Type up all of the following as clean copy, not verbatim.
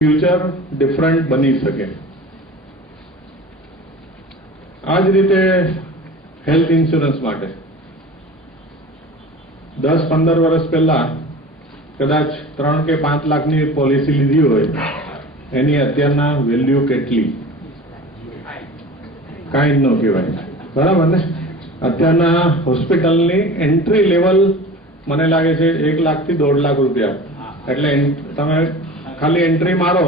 Future different બની શકે। આ જ રીતે હેલ્થ ઇન્સ્યોરન્સ માટે 10-15 વર્ષ પહેલા કદાચ 3 કે 5 લાખની પોલિસી લીધી હોય, એની અત્યારના વેલ્યુ કેટલી કાંઈ ન કહેવાય, બરાબર ને? અત્યારના હોસ્પિટલની એન્ટ્રી લેવલ મને લાગે છે 1 લાખથી 1.5 લાખ રૂપિયા। એટલે તમે ખાલી એન્ટ્રી મારો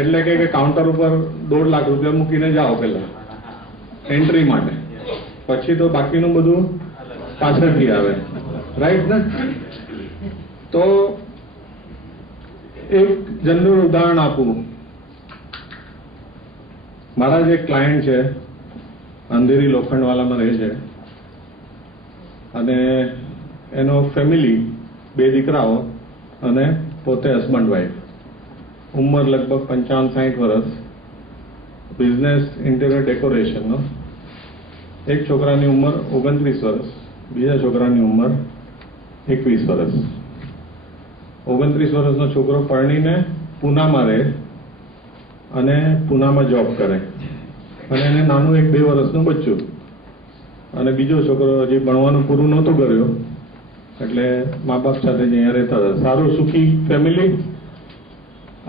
એટલે કે કાઉન્ટર ઉપર 1.5 લાખ રૂપિયા મૂકીને જાઓ પહેલા એન્ટ્રી માટે, પછી તો બાકીનું બધું પાછળથી આવે, રાઈટ ને? તો એક જનરલ ઉદાહરણ આપું। મારા જે ક્લાયન્ટ છે અંધેરી લોખંડવાલામાં રહે છે અને એનો ફેમિલી 2 દીકરાઓ અને પોતે હસબન્ડ વાઈફ, ઉંમર લગભગ 55-60 વર્ષ, બિઝનેસ ઇન્ટિરિયર ડેકોરેશનનો। એક છોકરાની ઉંમર 29 વર્ષ, બીજા છોકરાની ઉંમર 21 વર્ષ। 29 વર્ષનો છોકરો પરણીને પૂનામાં રહે અને પૂનામાં જોબ કરે અને એને નાનું 1-2 વર્ષનું બચ્ચું, અને બીજો છોકરો હજી ભણવાનું પૂરું નહોતું કર્યું એટલે મા બાપ સાથે જ અહીંયા રહેતા હતા। સારું સુખી ફેમિલી,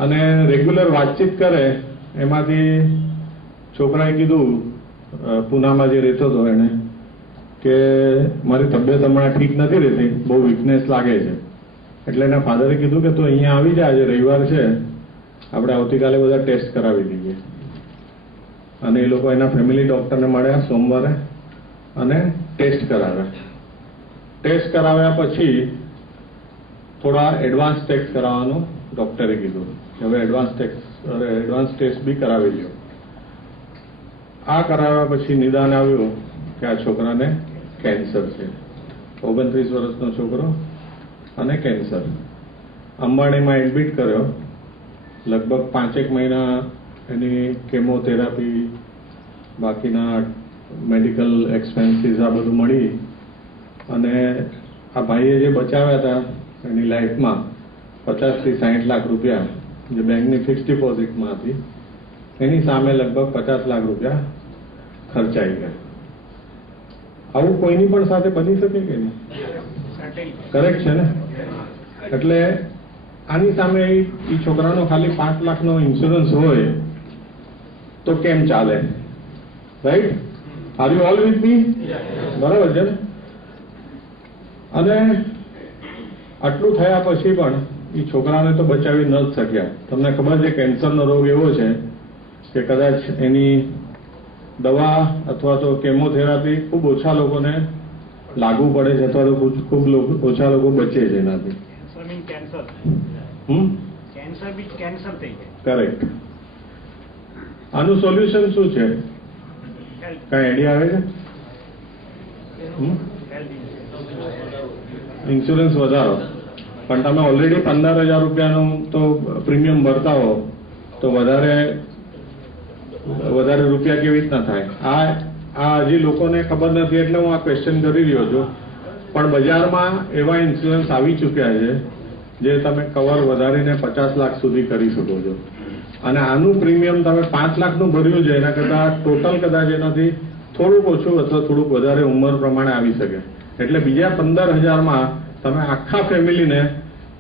અને રેગ્યુલર વાતચીત કરે એમાંથી છોકરાએ કીધું, પૂનામાં જે રહેતો હતો એને, કે મારી તબિયત હમણાં ઠીક નથી રહેતી, બહુ વીકનેસ લાગે છે। એટલે એના ફાધરે કીધું કે તું અહીંયા આવી જા, આજે રવિવાર છે, આપણે આવતીકાલે બધા ટેસ્ટ કરાવી દઈએ। અને એ લોકો એના ફેમિલી ડોક્ટરને મળ્યા સોમવારે અને ટેસ્ટ કરાવ્યા। ટેસ્ટ કરાવ્યા પછી થોડા એડવાન્સ ટેસ્ટ કરાવવાનું ડોક્ટરે કીધું, હવે એડવાન્સ ટેસ્ટ બી કરાવી લ્યો। આ કરાવ્યા પછી નિદાન આવ્યું કે આ છોકરાને કેન્સર છે। 29 વર્ષનો છોકરો અને કેન્સર। અંબાણીમાં એડમિટ કર્યો, લગભગ 5-1 મહિના એની કેમોથેરાપી, બાકીના મેડિકલ એક્સપેન્સીસ આ બધું મળી અને આ ભાઈએ જે બચાવ્યા હતા એની લાઈફમાં 50 થી 60 લાખ રૂપિયા, જે બેંકની ફિક્સ ડિપોઝિટમાં હતી, એની સામે લગભગ 50 લાખ રૂપિયા ખર્ચાઈ ગયા। આવું કોઈની પણ સાથે બની શકે કે નહીં? કરેક્ટ છે ને? એટલે આની સામે એ છોકરાનો ખાલી 5 લાખનો ઇન્સ્યોરન્સ હોય તો કેમ ચાલે? Right? Are you all with me? બરાબર છે ને? અને આટલું થયા પછી પણ એ છોકરાને તો બચાવી ન જ શક્યા। તમને ખબર છે કેન્સરનો રોગ એવો છે કે કદાચ એની દવા અથવા તો કેમોથેરાપી ખૂબ ઓછા લોકોને લાગુ પડે છે અથવા તો ખૂબ ઓછા લોકો બચે છે એનાથી। કરેક્ટ। આનું સોલ્યુશન શું છે? કઈ આઈડિયા આવે છે? ઇન્સ્યોરન્સ વધારો, પણ તમે ઓલરેડી 15,000 રૂપિયાનું તો પ્રીમિયમ ભરતા હો તો વધારે રૂપિયા કેવી રીતના થાય? આ હજી લોકોને ખબર નથી એટલે હું આ ક્વેશ્ચન કરી રહ્યો છું। પણ બજારમાં એવા ઇન્સ્યોરન્સ આવી ચૂક્યા છે જે તમે કવર વધારીને 50 લાખ સુધી કરી શકો છો, અને આનું પ્રીમિયમ તમે 5 લાખનું ભર્યું છે એના કરતાં ટોટલ કદાચ એનાથી થોડુંક ઓછું અથવા થોડુંક વધારે ઉંમર પ્રમાણે આવી શકે। એટલે બીજા 15,000માં તમે આખા ફેમિલીને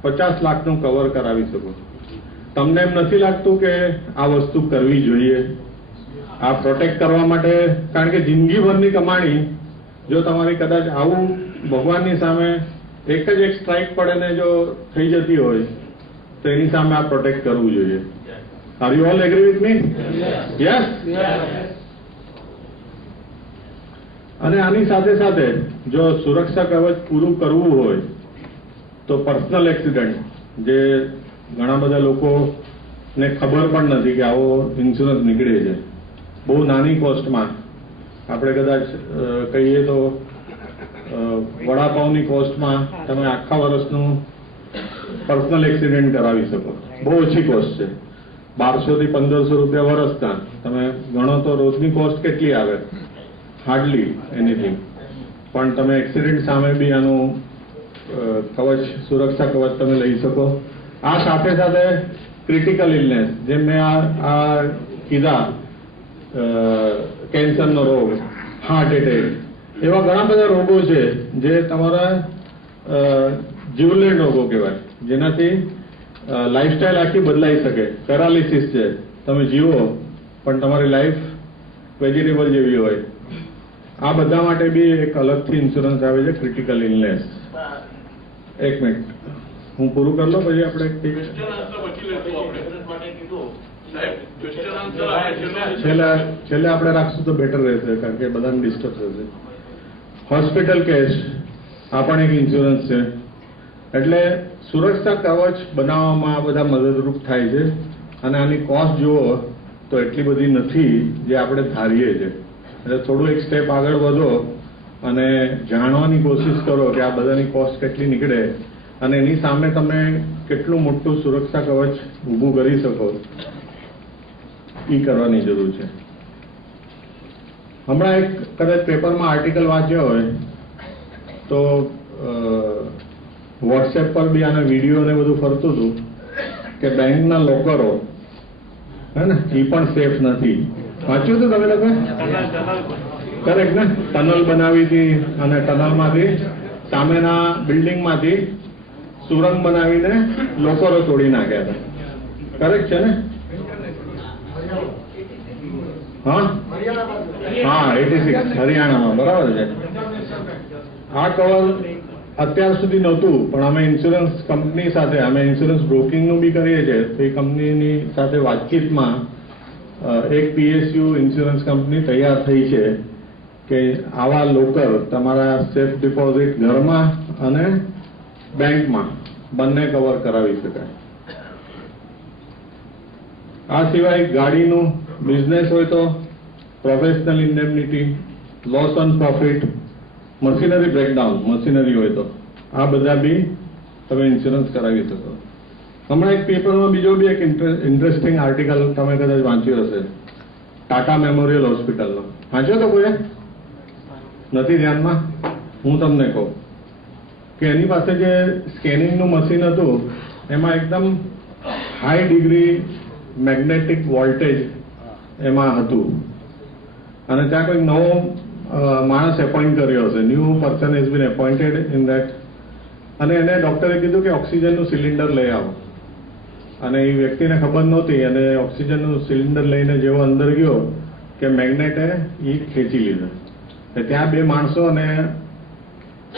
50 લાખનું કવર કરાવી શકો। તમને એમ નથી લાગતું કે આ વસ્તુ કરવી જોઈએ આ પ્રોટેક્ટ કરવા માટે? કારણ કે જિંદગીભરની કમાણી જો તમારી કદાચ આવું ભગવાનની સામે એક જ સ્ટ્રાઇક પડે ને જો થઈ જતી હોય તો એની સામે આ પ્રોટેક્ટ કરવું જોઈએ। Are you all agree with me? Yes? અને આની સાથે સાથે જો સુરક્ષા કવચ પૂરું કરવું હોય તો પર્સનલ એક્સિડન્ટ, જે ઘણા બધા લોકોને ખબર પણ નથી કે આવો ઇન્સ્યોરન્સ નીકળે છે, બહુ નાની કોસ્ટમાં, આપણે કદાચ કહીએ તો વડાપાવની કોસ્ટમાં તમે આખા વર્ષનું પર્સનલ એક્સિડન્ટ કરાવી શકો। બહુ ઓછી કોસ્ટ છે, 1200 થી 1500 રૂપિયા વર્ષના। તમે ગણો તો રોજની કોસ્ટ કેટલી આવે? Hardly anything. પણ તમે એક્સિડન્ટ સામે બી આનું કવચ, સુરક્ષા કવચ તમે લઈ શકો। આ સાથે સાથે ક્રિટિકલ ઇલનેસ, જેમ મેં આ કીધા, કેન્સરનો રોગ, હાર્ટ એટેક, એવા ઘણા બધા રોગો છે જે તમારા જીવલેણ રોગો કહેવાય, જેનાથી લાઈફસ્ટાઈલ આખી બદલાઈ શકે. પેરાલિસિસ છે, તમે જીવો પણ તમારી લાઈફ વેજીટેબલ જેવી હોય. આ બધા માટે બી એક અલગથી ઇન્સ્યોરન્સ આવે છે, ક્રિટિકલ ઇલનેસ. એક મિનિટ હું પૂરું કરી લો, પછી આપણે છેલ્લે આપણે રાખશું તો બેટર રહેશે, કારણ કે બધાને ડિસ્ટર્બ થશે. હોસ્પિટલ કેસ આ પણ એક ઇન્સ્યોરન્સ છે. એટલે સુરક્ષા કવચ બનાવવામાં આ બધા મદદરૂપ થાય છે. અને આની કોસ્ટ જુઓ તો એટલી બધી નથી જે આપણે ધારીએ છીએ. એટલે થોડું એક સ્ટેપ આગળ વધો અને જાણવાની કોશિશ કરો કે આ બધાની કોસ્ટ કેટલી નીકળે અને એની સામે તમે કેટલું મોટું સુરક્ષા કવચ ઊભું કરી શકો, એ કરવાની જરૂર છે. હમણાં એક કદાચ પેપરમાં આર્ટિકલ વાંચ્યો હોય તો વોટ્સએપ પર બી આના વિડીયો ને બધું ફરતું હતું કે બેંકના લોકરો હે ને એ પણ સેફ નથી. વાંચ્યું હતું તમે લોકો? કરેક્ટ ને? ટનલ બનાવી હતી અને ટનલમાંથી સામેના બિલ્ડિંગમાંથી સુરંગ બનાવીને લોકરો તોડી નાખ્યા હતા. કરેક્ટ છે ને? હા 86 હરિયાણામાં, બરાબર છે. આ કવર અત્યાર સુધી નહોતું, પણ અમે ઇન્સ્યોરન્સ કંપની સાથે, અમે ઇન્સ્યોરન્સ બ્રોકિંગનું બી કરીએ છીએ, તો એ કંપનીની સાથે વાતચીતમાં એક PSU ઇન્સ્યોરન્સ કંપની તૈયાર થઈ છે કે આવા લોકર તમારા સેફ ડિપોઝિટ ઘરમાં અને બેંકમાં બંને કવર કરાવી શકાય. આ સિવાય ગાડીનું બિઝનેસ હોય તો professional indemnity, loss on profit, machinery breakdown, machinery હોય તો આ બધા બી તમે ઇન્સ્યોરન્સ કરાવી શકો. હમણાં એક પેપરમાં બીજો બી એક ઇન્ટરેસ્ટિંગ આર્ટિકલ તમે કદાચ વાંચ્યો હશે, ટાટા મેમોરિયલ હોસ્પિટલનો. વાંચ્યો તો કોઈ? નથી ધ્યાનમાં? હું તમને કહું કે એની પાસે જે સ્કેનિંગનું મશીન હતું એમાં એકદમ હાઈ ડિગ્રી મેગ્નેટિક વોલ્ટેજ એમાં હતું. અને ત્યાં કોઈ નવો માણસ એપોઇન્ટ કર્યો હશે, new person has been appointed in that. અને એને ડોક્ટરે કીધું કે ઓક્સિજનનું સિલિન્ડર લઈ આવો. અને એ વ્યક્તિને ખબર નહોતી અને ઓક્સિજનનું સિલિન્ડર લઈને જેવો અંદર ગયો કે મેગ્નેટે એ ખેંચી લીધો. ત્યાં બે માણસો અને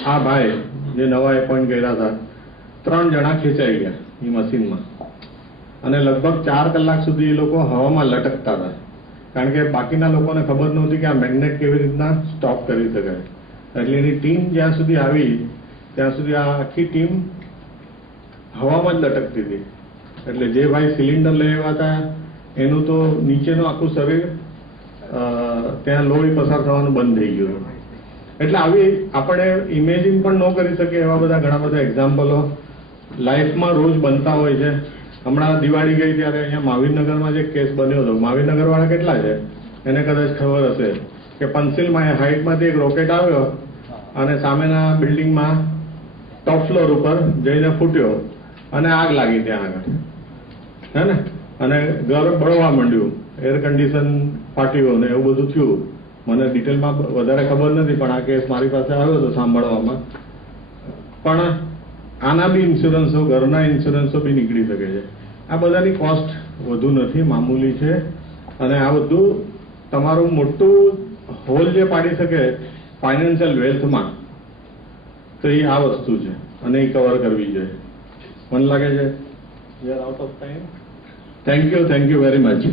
આ ભાઈ જે નવા એપોઇન્ટ કર્યા હતા, 3 જણા ખેંચાઈ ગયા એ મશીનમાં. અને લગભગ 4 કલાક સુધી એ લોકો હવામાં લટકતા હતા, કારણ કે બાકીના લોકોને ખબર નહોતી કે આ મેગ્નેટ કેવી રીતના સ્ટોપ કરી શકાય. એટલે એની ટીમ જ્યાં સુધી આવી ત્યાં સુધી આ આખી ટીમ હવામાં જ લટકતી હતી. એટલે જે ભાઈ સિલિન્ડર લઈ આવ્યા હતા એનું તો નીચેનું આખું શરીર ત્યાં લોહી પસાર થવાનું બંધ થઈ ગયું. એટલે આવી આપણે ઇમેજિન પણ ન કરી શકીએ એવા બધા ઘણા બધા એક્ઝામ્પલો લાઈફમાં રોજ બનતા હોય છે. હમણાં દિવાળી ગઈ ત્યારે અહીંયા મહાવીરનગરમાં જે કેસ બન્યો હતો, મહાવીરનગર વાળા કેટલા છે એને કદાચ ખબર હશે કે પંસિલમાં હાઇટમાંથી એક રોકેટ આવ્યો અને સામેના બિલ્ડિંગમાં ટોપ ફ્લોર ઉપર જઈને ફૂટ્યો અને આગ લાગી ત્યાં આગળ, હે ને? અને ઘર બળવા માંડ્યું, એર કન્ડિશન ફાટ્યું ને એવું બધું થયું. મને ડિટેલમાં વધારે ખબર નથી, પણ આ કેસ મારી પાસે આવ્યો હતો સાંભળવામાં. પણ આના બી ઇન્સ્યોરન્સો, ઘરના ઇન્સ્યોરન્સો બી નીકળી શકે છે. આ બધાની કોસ્ટ વધુ નથી, મામૂલી છે. અને આ બધું તમારું મોટું હોલ જે પાડી શકે ફાઇનાન્શિયલ વેલ્થમાં, તો એ આ વસ્તુ છે અને એ કવર કરવી જોઈએ. મને લાગે છે we are out of time. Thank you very much.